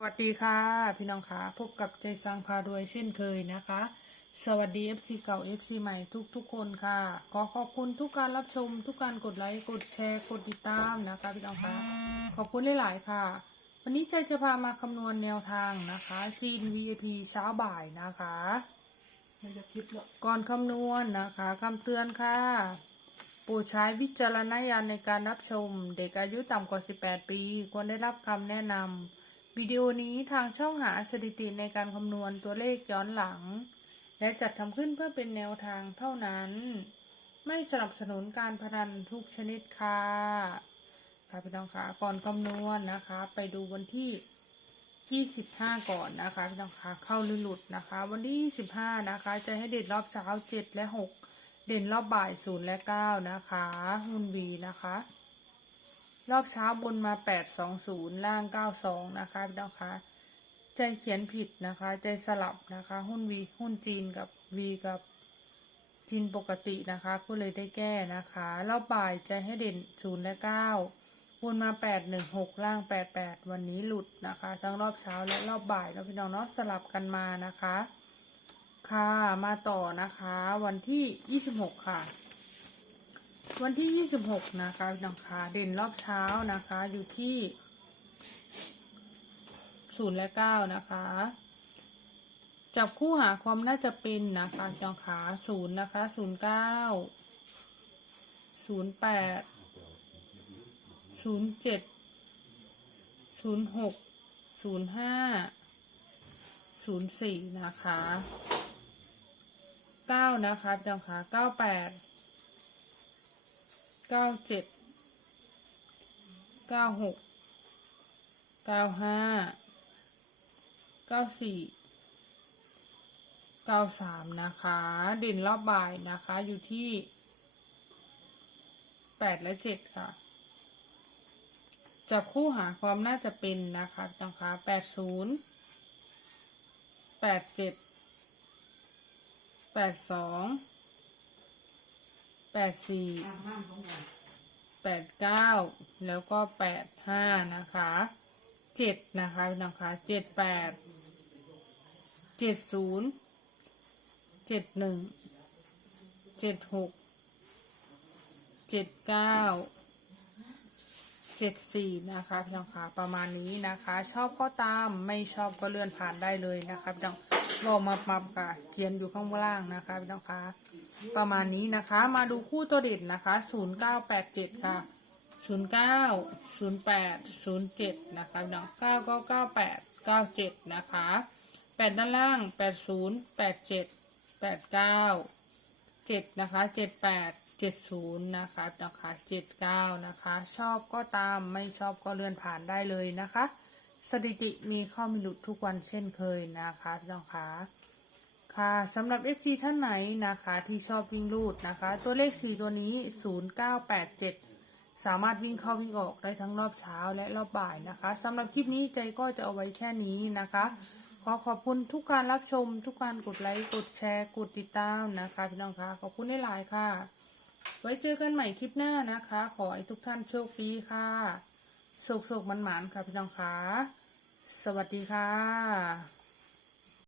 สวัสดีค่ะ พี่น้องคะพบกับใจสังพารวยเช่นเคยนะคะ สวัสดี FC เก่า FC ใหม่ทุกทุกคนค่ะขอขอบคุณทุกการรับชม ทุกการกดไลค์กดแชร์กดติดตามนะคะพี่น้องคะขอบคุณหลาย ๆ ค่ะ วันนี้ใจจะพามาคำนวณแนวทางนะคะ จีน VIP เช้าบ่ายนะคะไม่ได้คิดหรอกก่อนคำนวณนะคะคำเตือนค่ะโปรดใช้วิจารณญาณในการรับชม เด็กอายุต่ำกว่า 18 ปี ควรได้รับคำแนะนำ วิดีโอนี้ทางช่องหาสถิติในการคำนวณตัวเลขย้อนหลัง และจัดทำขึ้นเพื่อเป็นแนวทางเท่านั้น ไม่สนับสนุนการพนันทุกชนิดค่ะค่ะพี่น้องคะก่อนคำนวณนะคะ ไปดูวันที่ 25 ก่อนนะคะพี่น้องคะเข้าหรือหลุดนะคะ วันที่ 25 นะคะ จะให้เด่นรอบเช้า7และ 6 เด่นรอบบ่าย0และ9นะคะ หุ้นวีนะคะ รอบเช้าบนมา820ล่าง92นะคะพี่น้องคะใจเขียนผิดนะคะ ใจสลับนะคะ หุ้นวีหุ้นจีนกับวีกับจีนปกตินะคะก็เลยได้แก้นะคะรอบบ่ายใจให้เด่น0และ9บนมา816ล่าง88วันนี้หลุดนะคะ ทั้งรอบเช้าและรอบบ่ายแล้วพี่น้องเนาะสลับกันมานะคะ ค่ะมาต่อนะคะ วันที่26ค่ะ วันที่ยี่สิบหกนะคะพี่น้องคะเด่นรอบเช้านะคะ อยู่ที่ศูนย์และเก้านะคะ จับคู่หาความน่าจะเป็นนะคะพี่น้องคะศูนย์นะคะศูนย์เก้าศูนย์แปดศูนย์เจ็ดศูนย์หกศูนย์ห้าศูนย์สี่นะคะเก้านะคะจัองคะเก้าแปด เก้าเจ็ดเก้าหกเก้าห้าเก้าสี่เก้าสามนะคะ เด่นรอบบ่ายนะคะอยู่ที่แปดและเจ็ดค่ะจับคู่หาความน่าจะเป็นนะคะน้องคะแปดศูนย์แปดเจ็ดแปดสอง ปดสี่แปดเก้าแล้วก็แปดห้านะคะเจ็ดนะคะพี่น้องคะเจ็ดแปดเจ็ดศูนย์เจ็ดหนึ่งเจ็ดหกเจ็ดเก้า เจ็ดสี่นะคะพี่น้องคะประมาณนี้นะคะ ชอบก็ตามไม่ชอบก็เลื่อนผ่านได้เลยนะคะพี่น้องรอมาปับค่ะเขียนอยู่ข้างล่างนะคะพี่น้องคะประมาณนี้นะคะ มาดูคู่ตัวเด่นนะคะศูนย์เก้าแปดเจ็ดค่ะศูนย์เก้าศูนย์แปดศูนย์เจ็ดนะคะพี่น้องเก้าเก้าเก้าแปดเก้าเจ็ดนะคะแปดด้านล่างแปดศูนย์แปดเจ็ดแปดเก้า เจ็ดนะคะเจ็ดแปดเจ็ดศูนย์นะคะนะคะเจ็ดเก้านะคะ ชอบก็ตามไม่ชอบก็เลื่อนผ่านได้เลยนะคะ สถิติมีข้อมีหลุดทุกวันเช่นเคยนะคะน้องคะค่ะสำหรับ FC ท่านไหนนะคะที่ชอบวิ่งรูดนะคะ ตัวเลข 4 ตัวนี้ 0987 สามารถวิ่งเข้าวิ่งออกได้ทั้งรอบเช้าและรอบบ่ายนะคะสำหรับคลิปนี้ใจก็จะเอาไว้แค่นี้นะคะ อขอบคุณทุกการรับชม ทุกการกดไลค์ กดแชร์ กดติดตามนะคะ พี่น้องคะขอบคุณได้หลายค่ะ ไว้เจอกันใหม่คลิปหน้านะคะ ขอให้ทุกท่านโชคดีค่ะโชคโชคมันหมานค่ะพี่น้องคะสวัสดีค่ะ